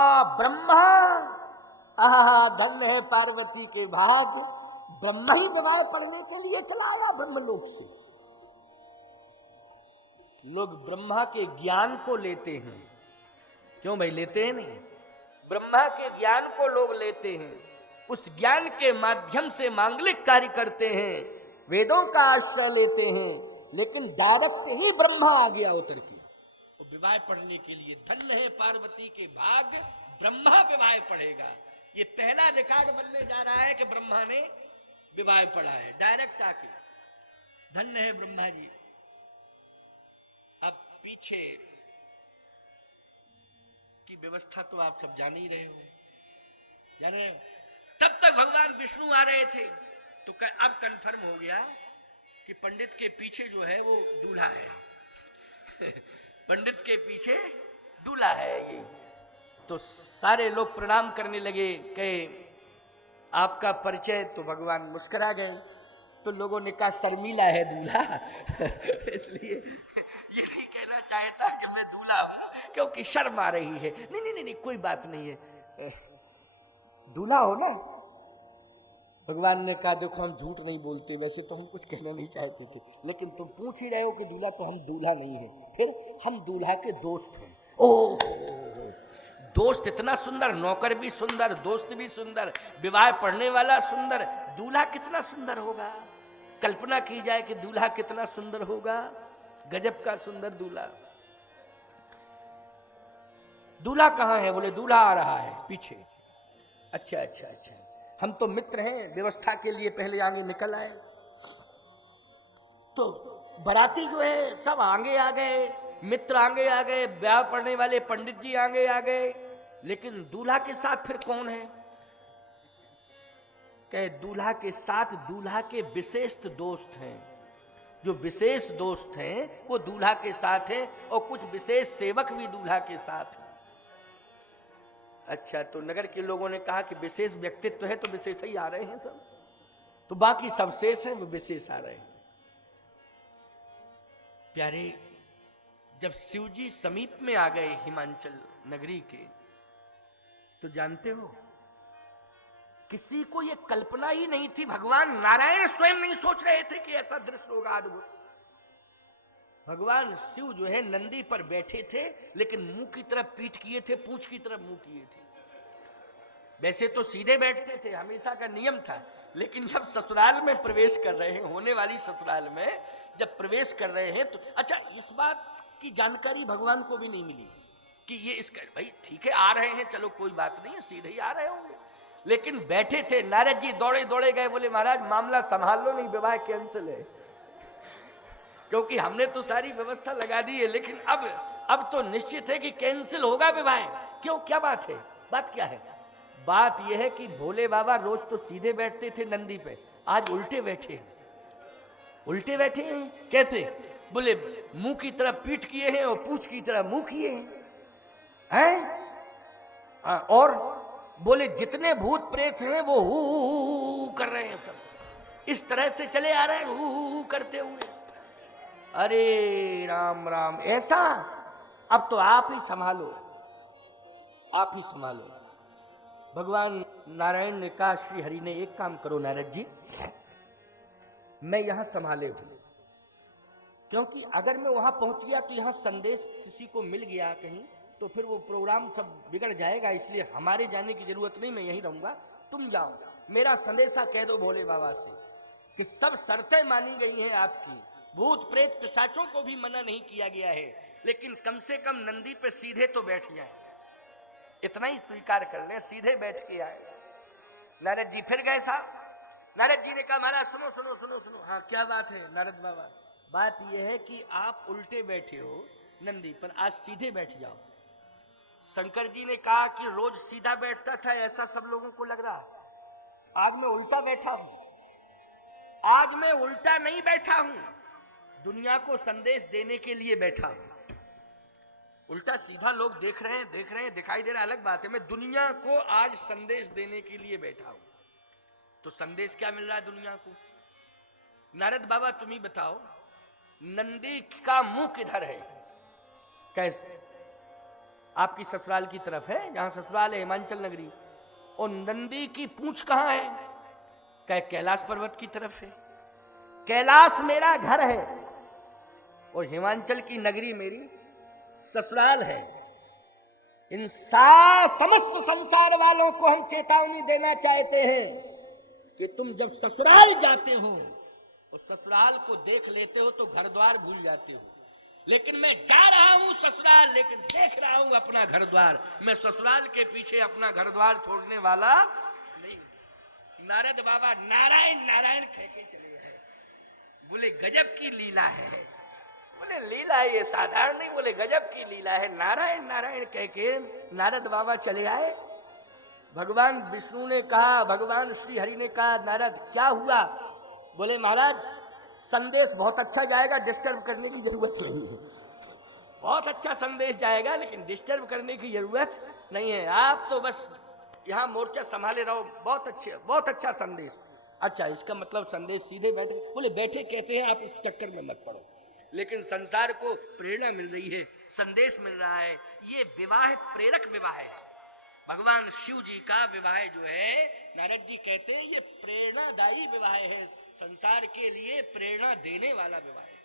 धन्य है पार्वती के भाग, ब्रह्मा ही विवाह पढ़ने के लिए चला आया ब्रह्मलोक से। लोग ब्रह्मा के ज्ञान को लेते हैं, क्यों भाई लेते हैं नहीं? ब्रह्मा के ज्ञान को लोग लेते हैं, उस ज्ञान के माध्यम से मांगलिक कार्य करते हैं, वेदों का आश्रय लेते हैं, लेकिन डायरेक्ट ही ब्रह्मा आ गया उतर के विवाह पढ़ने के लिए। धन्य है पार्वती के भाग, ब्रह्मा विवाह पढ़ेगा। ये पहला रिकॉर्ड बनने जा रहा है कि ब्रह्मा ने विवाह पढ़ा है डायरेक्ट आके। धन्य है ब्रह्मा जी। अब पीछे की व्यवस्था तो आप सब जान ही रहे हो, जाने। तब तक भगवान विष्णु आ रहे थे, तो अब कंफर्म हो गया कि पंडित के पीछे जो है वो दूल्हा है। पंडित के पीछे दूल्हा है ये। तो सारे लोग प्रणाम करने लगे, कहे आपका परिचय, तो भगवान मुस्कुरा गए। तो लोगों ने कहा शर्मीला है दूल्हा। इसलिए ये नहीं कहना चाहता कि मैं दूल्हा हूं, क्योंकि शर्म आ रही है। नहीं नहीं नहीं, कोई बात नहीं है, दूल्हा हो ना। भगवान ने कहा देखो हम झूठ नहीं बोलते, वैसे तो हम कुछ कहना नहीं चाहते थे, लेकिन तुम पूछ ही रहे हो कि दूल्हा, तो हम दूल्हा नहीं है, फिर हम दूल्हा के दोस्त हैं। ओह, दोस्त इतना सुंदर, नौकर भी सुंदर, दोस्त भी सुंदर, विवाह पढ़ने वाला सुंदर, दूल्हा कितना सुंदर होगा। कल्पना की जाए कि दूल्हा कितना सुंदर होगा, गजब का सुंदर दूल्हा। दूल्हा कहाँ है? बोले दूल्हा आ रहा है पीछे। अच्छा अच्छा अच्छा, हम तो मित्र हैं, व्यवस्था के लिए पहले आगे निकल आए। तो बाराती जो है सब आगे आ गए, मित्र आगे आ गए, ब्याह पढ़ने वाले पंडित जी आगे आ गए, लेकिन दूल्हा के साथ फिर कौन है? कहे दूल्हा के साथ दूल्हा के विशेष दोस्त हैं। जो विशेष दोस्त हैं वो दूल्हा के साथ हैं, और कुछ विशेष सेवक भी दूल्हा के साथ हैं। अच्छा, तो नगर के लोगों ने कहा कि विशेष व्यक्तित्व है तो विशेष ही आ रहे हैं सब, तो बाकी सब शेष हैं, वो विशेष आ रहे हैं। प्यारे, जब शिवजी समीप में आ गए हिमांचल नगरी के, तो जानते हो किसी को यह कल्पना ही नहीं थी, भगवान नारायण स्वयं नहीं सोच रहे थे कि ऐसा दृश्य होगा अद्भुत। भगवान शिव जो है नंदी पर बैठे थे, लेकिन मुंह की तरफ पीठ किए थे, पूंछ की तरफ मुंह किए थे। वैसे तो सीधे बैठते थे, हमेशा का नियम था, लेकिन जब ससुराल में प्रवेश कर रहे हैं, होने वाली ससुराल में जब प्रवेश कर रहे हैं, तो अच्छा इस बात की जानकारी भगवान को भी नहीं मिली कि ये इसका, भाई ठीक है आ रहे हैं, चलो कोई बात नहीं है, सीधे ही आ रहे होंगे, लेकिन बैठे थे। नारद जी दौड़े दौड़े गए, बोले महाराज मामला संभाल लो, नहीं विवाह कैंसिल है, क्योंकि हमने तो सारी व्यवस्था लगा दी है, लेकिन अब तो निश्चित है कि कैंसिल होगा विवाह। क्यों, क्या बात है? बात क्या है? बात यह है कि भोले बाबा रोज तो सीधे बैठते थे नंदी पे, आज उल्टे बैठे हैं। उल्टे बैठे हैं कैसे? बोले मुंह की तरफ पीठ किए हैं और पूंछ की तरफ मुंह किए हैं। और बोले जितने भूत प्रेत हैं वो हु कर रहे हैं, सब इस तरह से चले आ रहे हैं हु करते हुए। अरे राम राम, ऐसा? अब तो आप ही संभालो, आप ही संभालो। भगवान नारायण ने कहा, श्री हरि ने एक काम करो नारद जी, मैं यहां संभाले हूं, क्योंकि अगर मैं वहां पहुंच गया तो यहां संदेश किसी को मिल गया कहीं, तो फिर वो प्रोग्राम सब बिगड़ जाएगा, इसलिए हमारे जाने की जरूरत नहीं, मैं यहीं रहूंगा, तुम जाओ। मेरा संदेशा कह दो भोले बाबा से कि सब शर्तें मानी गई हैं आपकी, भूत प्रेत पिशाचों को भी मना नहीं किया गया है, लेकिन कम से कम नंदी पे सीधे तो बैठ जाए, इतना ही स्वीकार कर ले, सीधे बैठ के आए। नारद जी फिर गए साहब। नारद जी ने कहा महाराज सुनो सुनो सुनो सुनो। हाँ क्या बात है नारद बाबा? बात यह है कि आप उल्टे बैठे हो नंदी पर, आज सीधे बैठ जाओ। शंकर जी ने कहा कि रोज सीधा बैठता था, ऐसा सब लोगों को लग रहा, आज मैं उल्टा बैठा हूं। आज मैं उल्टा नहीं बैठा हूं, दुनिया को संदेश देने के लिए बैठा हूं। उल्टा सीधा लोग देख रहे हैं, दिखाई दे रहा, अलग बात है, मैं दुनिया को आज संदेश देने के लिए बैठा हूं। तो संदेश क्या मिल रहा है दुनिया को? नारद बाबा तुम ही बताओ, नंदी का मुंह किधर है? कैसे? आपकी ससुराल की तरफ है, जहां ससुराल है हिमांचल नगरी, और नंदी की पूंछ कहां है? कहे कैलाश पर्वत की तरफ है। कैलाश मेरा घर है और हिमांचल की नगरी मेरी ससुराल है। इन समस्त संसार वालों को हम चेतावनी देना चाहते हैं कि तुम जब ससुराल जाते हो और ससुराल को देख लेते हो तो घर द्वार भूल जाते हो, लेकिन मैं जा रहा हूं ससुराल, लेकिन देख रहा हूं अपना घर द्वार। मैं ससुराल के पीछे अपना घर द्वार छोड़ने वाला नहीं। नारद बाबा नारायण नारायण कह के चले गए। बोले गजब की लीला है, बोले लीला ये साधारण नहीं, बोले गजब की लीला है। नारायण नारायण कह के नारद बाबा चले आए। भगवान विष्णु ने कहा, भगवान श्री हरि ने कहा, नारद क्या हुआ? बोले महाराज संदेश बहुत अच्छा जाएगा, डिस्टर्ब करने की जरूरत नहीं है। बहुत अच्छा संदेश जाएगा लेकिन डिस्टर्ब करने की जरूरत नहीं है, आप तो बस यहाँ मोर्चा संभाले रहो। बहुत अच्छा संदेश। अच्छा इसका मतलब संदेश सीधे बैठे? बोले बैठे कैसे हैं, आप इस चक्कर में मत पड़ो। लेकिन संसार को प्रेरणा मिल रही है, संदेश मिल रहा है। ये विवाह प्रेरक विवाह है। भगवान शिव जी का विवाह जो है, नारद जी कहते हैं ये प्रेरणादायी विवाह है, संसार के लिए प्रेरणा देने वाला विवाह है,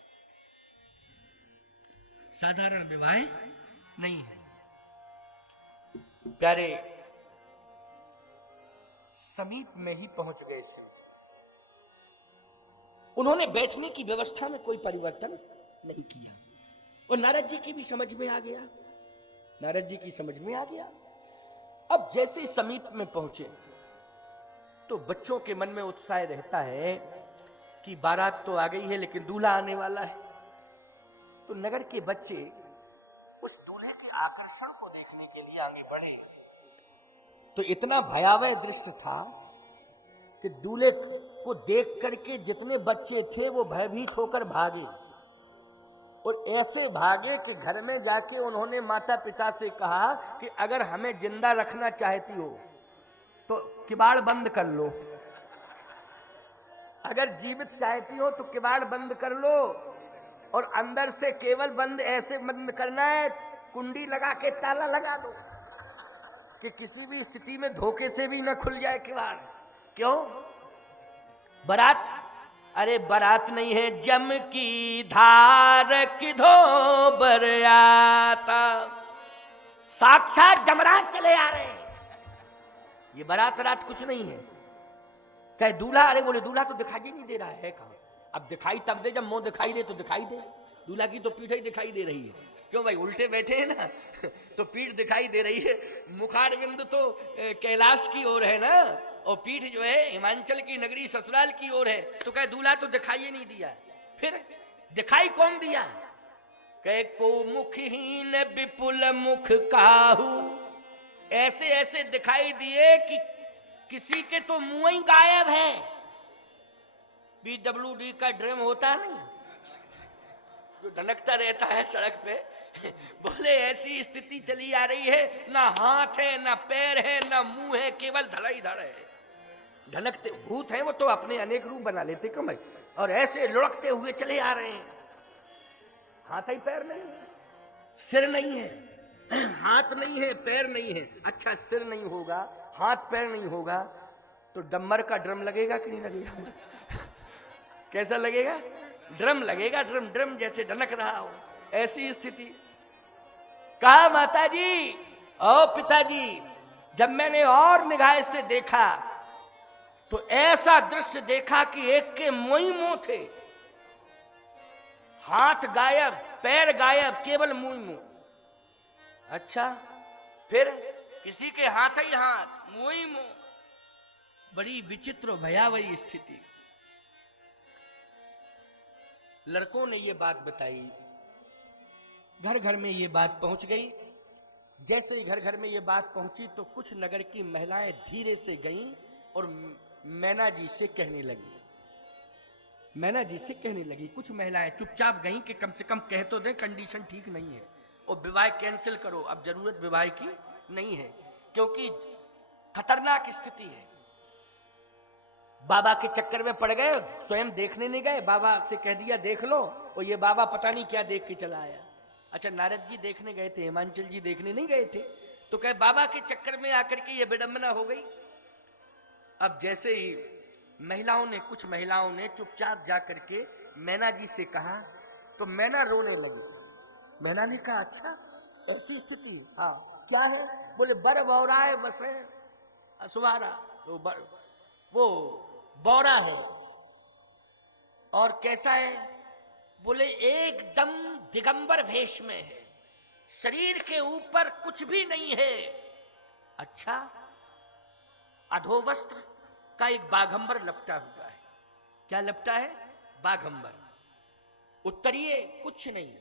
साधारण विवाह नहीं है। प्यारे समीप में ही पहुंच गए शिव जी। उन्होंने बैठने की व्यवस्था में कोई परिवर्तन नहीं किया और नारद जी की भी समझ में आ गया, नारद जी की समझ में आ गया। अब जैसे समीप में पहुंचे तो बच्चों के मन में उत्साह रहता है कि बारात तो आ गई है लेकिन दूल्हा आने वाला है। तो नगर के बच्चे उस दूल्हे के आकर्षण को देखने के लिए आगे बढ़े। तो इतना भयावह दृश्य था कि दूल्हे को देख करके जितने बच्चे थे वो भयभीत होकर भागे और ऐसे भागे कि घर में जाके उन्होंने माता पिता से कहा कि अगर हमें जिंदा रखना चाहती हो तो किवाड़ बंद कर लो, अगर जीवित चाहती हो तो किवाड़ बंद कर लो और अंदर से केवल बंद ऐसे बंद करना है, कुंडी लगा के ताला लगा दो कि किसी भी स्थिति में धोखे से भी न खुल जाए किवाड़। क्यों? बारात, अरे बारात नहीं है, जम की धार किधो बरयाता, साक्षात जमराज चले आ रहे हैं। ये बारात रात कुछ नहीं है। कहे दूल्हा, अरे बोले दूल्हा तो दिखाई नहीं दे रहा है कहाँ? अब दिखाई तब दे जब मुंह दिखाई दे तो दिखाई दे। दूल्हा की तो पीठ ही दिखाई दे रही है। क्यों भाई, उल्टे बैठे हैं ना तो पीठ दिखाई दे रही है। मुखारविंद तो कैलाश की ओर है ना और पीठ जो है हिमाचल की नगरी ससुराल की ओर है। तो कहे दूल्हा तो दिखाई नहीं दिया। फिर दिखाई कौन दिया? कहे को मुखहीन विपुल मुख काहू, ऐसे ऐसे दिखाई दिए कि किसी के तो मुंह ही गायब है। BWD का ड्रम होता नहीं जो ढनकता रहता है सड़क पे, बोले ऐसी स्थिति चली आ रही है, ना हाथ है ना पैर है ना मुंह है, केवल धड़ा ही धड़ है। ढनकते भूत हैं वो तो अपने अनेक रूप बना लेते कमर, और ऐसे लुढ़कते हुए चले आ रहे हैं। हाथ ही पैर नहीं है, सिर नहीं है, हाथ नहीं है, पैर नहीं है। अच्छा सिर नहीं होगा, हाथ पैर नहीं होगा तो डम्बर का ड्रम लगेगा कि नहीं लगेगा? कैसा लगेगा? ड्रम लगेगा, ड्रम ड्रम जैसे ढनक रहा हो, ऐसी स्थिति। कहा माता जी और पिताजी, जब मैंने और निगाह से देखा तो ऐसा दृश्य देखा कि एक के मुंह ही मुंह थे, हाथ गायब, पैर गायब, केवल मुंह ही मुंह। अच्छा फिर किसी के हाथ ही हाथ, मुंह ही मुंह। बड़ी विचित्र भयावही स्थिति। लड़कों ने ये बात बताई, घर घर में ये बात पहुंच गई। जैसे ही घर घर में ये बात पहुंची तो कुछ नगर की महिलाएं धीरे से गईं और मैना जी से कहने लगी, मैना जी से कहने लगी। कुछ महिलाएं चुपचाप गईं कि कम से कम कह तो दें कंडीशन ठीक नहीं है और विवाह कैंसिल करो, अब जरूरत विवाह की नहीं है क्योंकि खतरनाक स्थिति है। बाबा के चक्कर में पड़ गए, स्वयं देखने नहीं गए, बाबा से कह दिया देख लो, और ये बाबा पता नहीं क्या देख के चला आया। अच्छा नारद जी देखने गए थे, हिमाचल जी देखने नहीं गए थे, तो कहे बाबा के चक्कर में आकर के ये विडंबना हो गई। अब जैसे ही महिलाओं ने, कुछ महिलाओं ने चुपचाप जाकर के मैना जी से कहा तो मैना रोने लगी। मैना ने कहा अच्छा ऐसी स्थिति, हाँ क्या है? बोले बर बौराए बसे असुवारा, तो वो बौरा है। और कैसा है? बोले एकदम दिगंबर वेश में है, शरीर के ऊपर कुछ भी नहीं है। अच्छा, अधोवस्त्र का एक बाघंबर लपटा हुआ है। क्या लपटा है? बाघंबर। उत्तरिए, कुछ नहीं।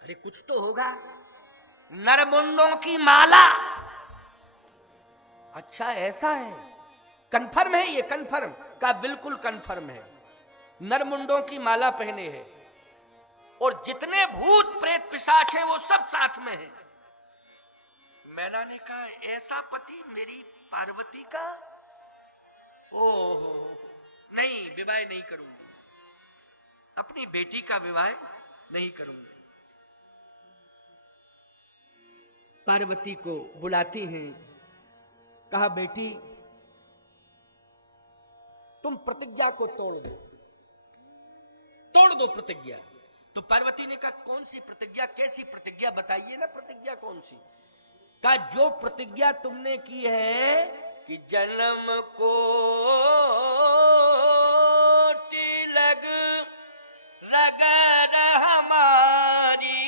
अरे कुछ तो होगा। नरमुंडों की माला। अच्छा ऐसा है, कंफर्म है ये? कंफर्म का बिल्कुल कंफर्म है। नरमुंडों की माला पहने हैं और जितने भूत प्रेत पिशाच हैं वो सब साथ में हैं। मैना ने कहा ऐसा पति मेरी पार्वती का? ओह नहीं, विवाह नहीं करूंगी, अपनी बेटी का विवाह नहीं करूंगी। पार्वती को बुलाती हैं, कहा बेटी तुम प्रतिज्ञा को तोड़ दो प्रतिज्ञा। तो पार्वती ने कहा कौन सी प्रतिज्ञा, कैसी प्रतिज्ञा, बताइए ना प्रतिज्ञा कौन सी। कहा जो प्रतिज्ञा तुमने की है कि जन्म को तिलक रगड़ हमारी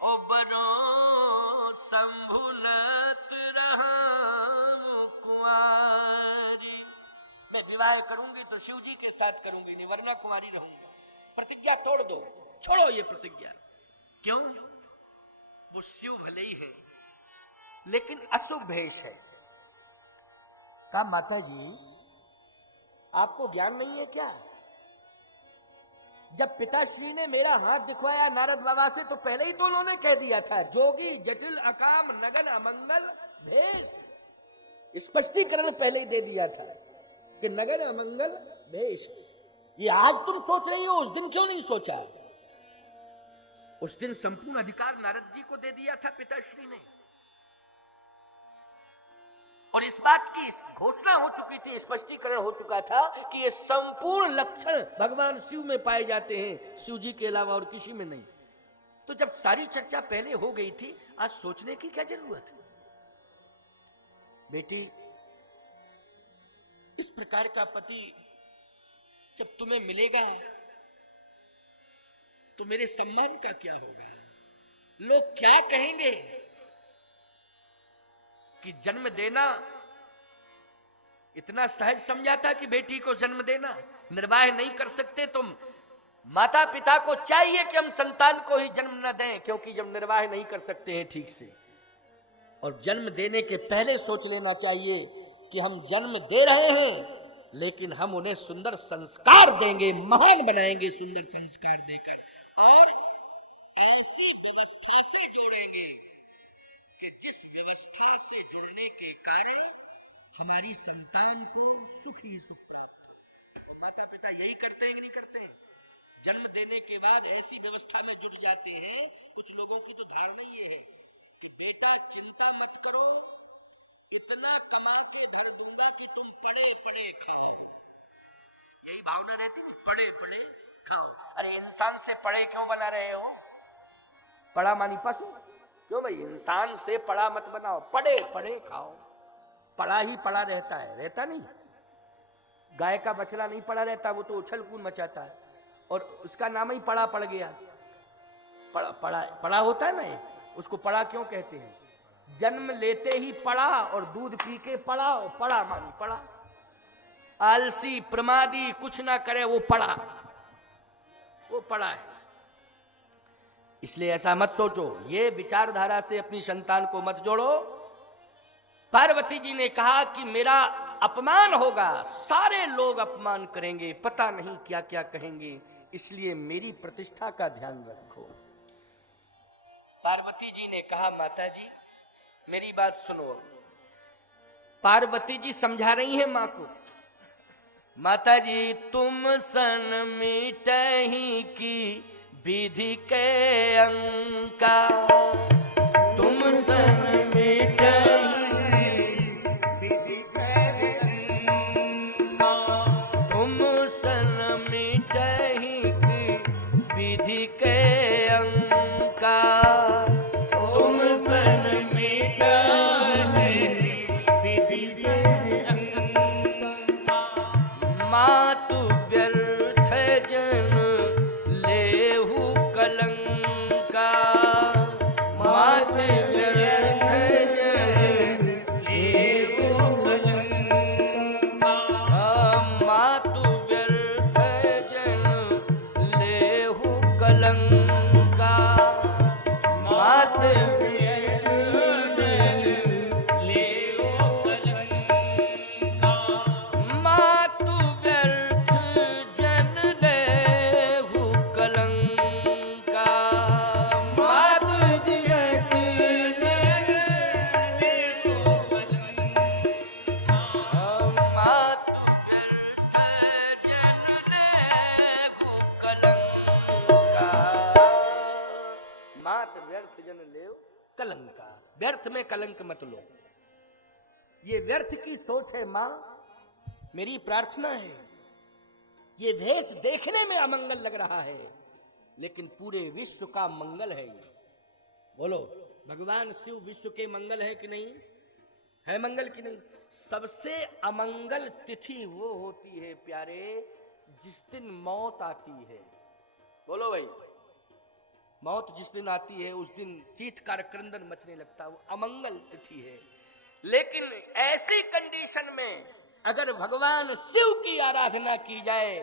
ओ बनो संभुलत रहा कुंवारी। मैं विवाह करूंगी तो शिव जी के साथ करूंगी, नहीं वरना कुमारी रहूंगा। प्रतिज्ञा तोड़ दो, छोड़ो ये प्रतिज्ञा। क्यों? वो शिव भले ही है लेकिन अशुभ भेष है। कहा माता जी आपको ज्ञान नहीं है क्या? जब पिताश्री ने मेरा हाथ दिखवाया नारद बाबा से तो पहले ही तो उन्होंने कह दिया था जोगी जटिल अकाम नगन अमंगल भेष। स्पष्टीकरण पहले ही दे दिया था कि नगन अमंगल भेष। ये आज तुम सोच रही हो, उस दिन क्यों नहीं सोचा? उस दिन संपूर्ण अधिकार नारद जी को दे दिया था पिताश्री ने और इस बात की घोषणा हो चुकी थी, स्पष्टीकरण हो चुका था कि ये संपूर्ण लक्षण भगवान शिव में पाए जाते हैं, शिव जी के अलावा और किसी में नहीं। तो जब सारी चर्चा पहले हो गई थी, आज सोचने की क्या जरूरत है? बेटी इस प्रकार का पति जब तुम्हें मिलेगा तो मेरे सम्मान का क्या होगा? लोग क्या कहेंगे कि जन्म देना इतना सहज समझा था कि बेटी को जन्म देना, निर्वाह नहीं कर सकते तो माता पिता को चाहिए कि हम संतान को ही जन्म न दें, क्योंकि जब निर्वाह नहीं कर सकते हैं ठीक से, और जन्म देने के पहले सोच लेना चाहिए कि हम जन्म दे रहे हैं लेकिन हम उन्हें सुंदर संस्कार देंगे, महान बनाएंगे सुंदर संस्कार देकर, और ऐसी व्यवस्था से जोड़ेंगे कि जिस व्यवस्था से जुड़ने के कारण हमारी संतान को सुख ही सुख प्राप्त हो। तो माता पिता यही करते हैं कि नहीं करते हैं? जन्म देने के बाद ऐसी व्यवस्था में जुट जाते हैं। कुछ लोगों की तो धारणा ये है कि बेटा चिंता मत करो, इतना कमा के धर दूंगा कि तुम पड़े पड़े खाओ। यही भावना रहती नहीं, पड़े पड़े खाओ। अरे इंसान से पड़े क्यों बना रहे हो? पड़ा मानी पशु? क्यों भाई, इंसान से पड़ा मत बनाओ, पड़े पड़े खाओ। पड़ा ही पड़ा रहता है, रहता नहीं। गाय का बछड़ा नहीं पड़ा रहता, वो तो उछल कूद मचाता है और उसका नाम ही पड़ा पड़ गया। पड़ा पड़ा पड़ा होता है ना, उसको पड़ा क्यों कहते हैं? जन्म लेते ही पड़ा और दूध पी के पड़ा, पड़ा मानी पड़ा। आलसी प्रमादी कुछ ना करे वो पड़ा, वो पड़ा है। इसलिए ऐसा मत सोचो, ये विचारधारा से अपनी संतान को मत जोड़ो। पार्वती जी ने कहा कि मेरा अपमान होगा, सारे लोग अपमान करेंगे, पता नहीं क्या क्या कहेंगे, इसलिए मेरी प्रतिष्ठा का ध्यान रखो। पार्वती जी ने कहा माता जी मेरी बात सुनो। पार्वती जी समझा रही हैं मां को, माता जी तुम सन मिटही की विधि के अंका, तुम सन मिटही विधि के अंका, तुम सन मिटही की विधि के अंका, तुम सन मिटही विधि के अंका, मातु व्यर्थ जन लेहु कलंका, मातु व्यर्थ जन कलंक मत लो। ये व्यर्थ की सोच है मां, मेरी प्रार्थना है। ये भेष देखने में अमंगल लग रहा है, लेकिन पूरे विश्व का मंगल है ये। बोलो, भगवान शिव विश्व के मंगल है कि नहीं है? मंगल की नहीं? सबसे अमंगल तिथि वो होती है प्यारे, जिस दिन मौत आती है। बोलो भाई, मौत जिस दिन आती है उस दिन चीत्कार क्रंदन मचने लगता है, वो अमंगल तिथि है। लेकिन ऐसी कंडीशन में अगर भगवान शिव की आराधना की जाए,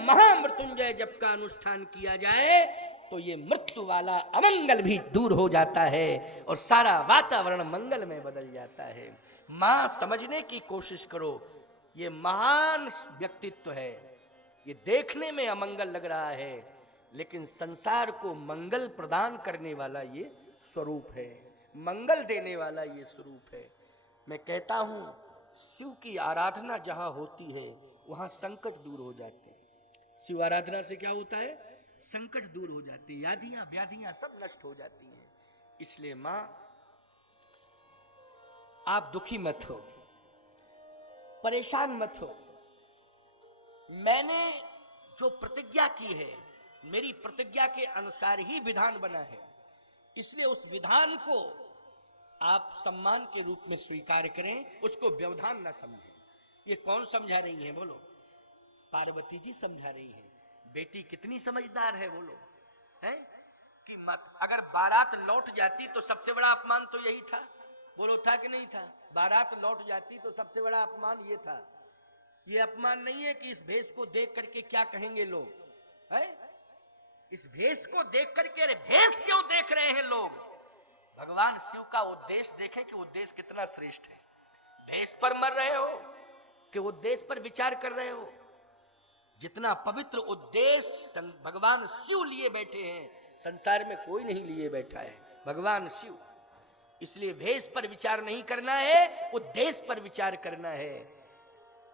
महामृत्युंजय जप का अनुष्ठान किया जाए, तो ये मृत्यु वाला अमंगल भी दूर हो जाता है और सारा वातावरण मंगल में बदल जाता है। मां, समझने की कोशिश करो, ये महान व्यक्तित्व है। ये देखने में अमंगल लग रहा है, लेकिन संसार को मंगल प्रदान करने वाला ये स्वरूप है, मंगल देने वाला ये स्वरूप है। मैं कहता हूं, शिव की आराधना जहां होती है वहां संकट दूर हो जाते हैं। शिव आराधना से क्या होता है? संकट दूर हो जाते हैं, यादियां व्याधियां सब नष्ट हो जाती हैं। इसलिए मां, आप दुखी मत हो, परेशान मत हो। मैंने जो प्रतिज्ञा की है, मेरी प्रतिज्ञा के अनुसार ही विधान बना है, इसलिए उस विधान को आप सम्मान के रूप में स्वीकार करें, उसको व्यवधान ना समझें। ये कौन समझा रही है? बोलो, पार्वती जी समझा रही है। बेटी कितनी समझदार है, बोलो, है कि मत अगर बारात लौट जाती तो सबसे बड़ा अपमान तो यही था। बोलो, था कि नहीं था? बारात लौट जाती तो सबसे बड़ा अपमान ये था। ये अपमान नहीं है कि इस भेष को देख करके क्या कहेंगे लोग, है? इस भेष को देख करके, अरे भेष क्यों देख रहे हैं लोग? भगवान शिव का उद्देश्य देखें कि उद्देश्य कितना श्रेष्ठ है। भेष पर मर रहे हो कि उद्देश्य पर विचार कर रहे हो? जितना पवित्र उद्देश्य भगवान शिव लिए बैठे हैं, संसार में कोई नहीं लिए बैठा है, भगवान शिव। इसलिए भेष पर विचार नहीं करना है, उद्देश्य पर विचार करना है,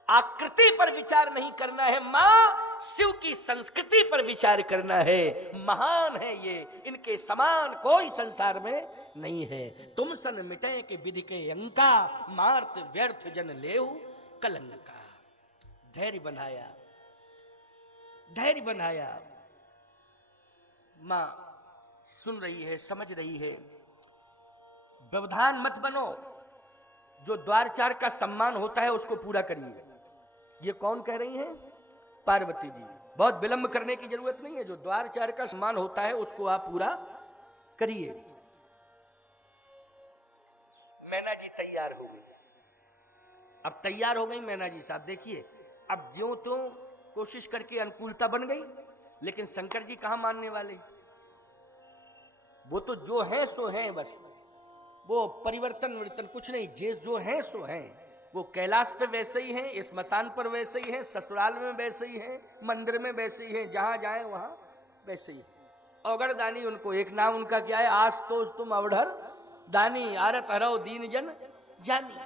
आकृति पर विचार नहीं करना है। मां, शिव की संस्कृति पर विचार करना है। महान है ये, इनके समान कोई संसार में नहीं है। तुम सन मिटे के विधि के अंका, मार्त व्यर्थ जन लेहु कलंका। धैर्य बनाया, धैर्य बनाया। मां सुन रही है, समझ रही है। व्यवधान मत बनो, जो द्वारचार का सम्मान होता है उसको पूरा करिए। ये कौन कह रही हैं? पार्वती जी। बहुत विलंब करने की जरूरत नहीं है, जो द्वारचार का सम्मान होता है उसको आप पूरा करिए। मैना जी तैयार हो गई। अब तैयार हो गई मैना जी साहब, देखिए अब ज्यों त्यों कोशिश करके अनुकूलता बन गई, लेकिन शंकर जी कहां मानने वाले? वो तो जो है सो है, बस वो परिवर्तन वर्तन कुछ नहीं, जो है सो है। वो कैलाश पे वैसे ही हैं, स्मशान पर वैसे ही हैं, ससुराल में वैसे ही हैं, मंदिर में वैसे ही हैं, जहां जाए वहां वैसे ही। अवघड़ दानी उनको एक नाम उनका क्या है? आस्तोष तुम अवढ़र दानी, आरत हरव दीन जन जानी।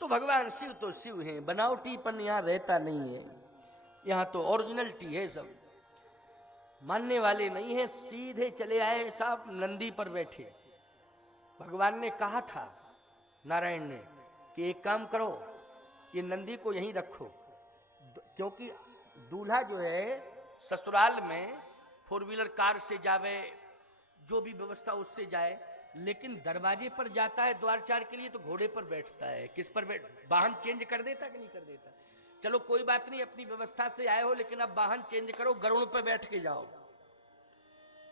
तो भगवान शिव तो शिव हैं, बनावटीपन यहाँ रहता नहीं है। यहाँ तो ओरिजिनलिटी है, सब मानने वाले नहीं है। सीधे चले आए साहब, नंदी पर बैठे। भगवान ने कहा था, नारायण ने, कि एक काम करो, ये नंदी को यहीं रखो, क्योंकि दूल्हा जो है ससुराल में 4 व्हीलर कार से जावे, जो भी व्यवस्था उससे जाए, लेकिन दरवाजे पर जाता है द्वारचार के लिए तो घोड़े पर बैठता है। किस पर बैठ? वाहन चेंज कर देता कि नहीं कर देता? चलो कोई बात नहीं, अपनी व्यवस्था से आए हो, लेकिन अब वाहन चेंज करो, गरुड़ पर बैठ के जाओ।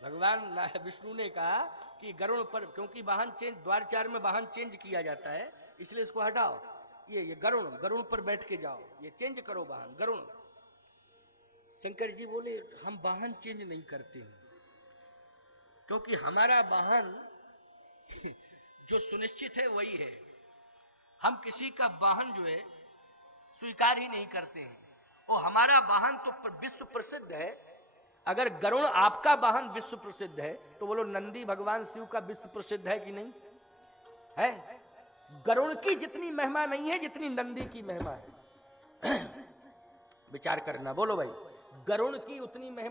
भगवान विष्णु ने कहा कि गरुड़ पर, क्योंकि वाहन चेंज, द्वारचार में वाहन चेंज किया जाता है, इसलिए इसको हटाओ। ये गरुड़ पर बैठ के जाओ, ये चेंज करो वाहन, गरुड़। शंकर जी बोले, हम वाहन चेंज नहीं करते हैं, क्योंकि हमारा वाहन जो सुनिश्चित है वही है। हम किसी का वाहन जो है स्वीकार ही नहीं करते हैं। और हमारा वाहन तो विश्व प्रसिद्ध है। अगर गरुड़ आपका वाहन विश्व प्रसिद्ध है, तो बोलो नंदी भगवान शिव का विश्व प्रसिद्ध है कि नहीं है? गरुड़ की जितनी महिमा नहीं है जितनी नंदी की महिमा है। विचार करना, बोलो भाई, गरुड़ की उतनी महिमा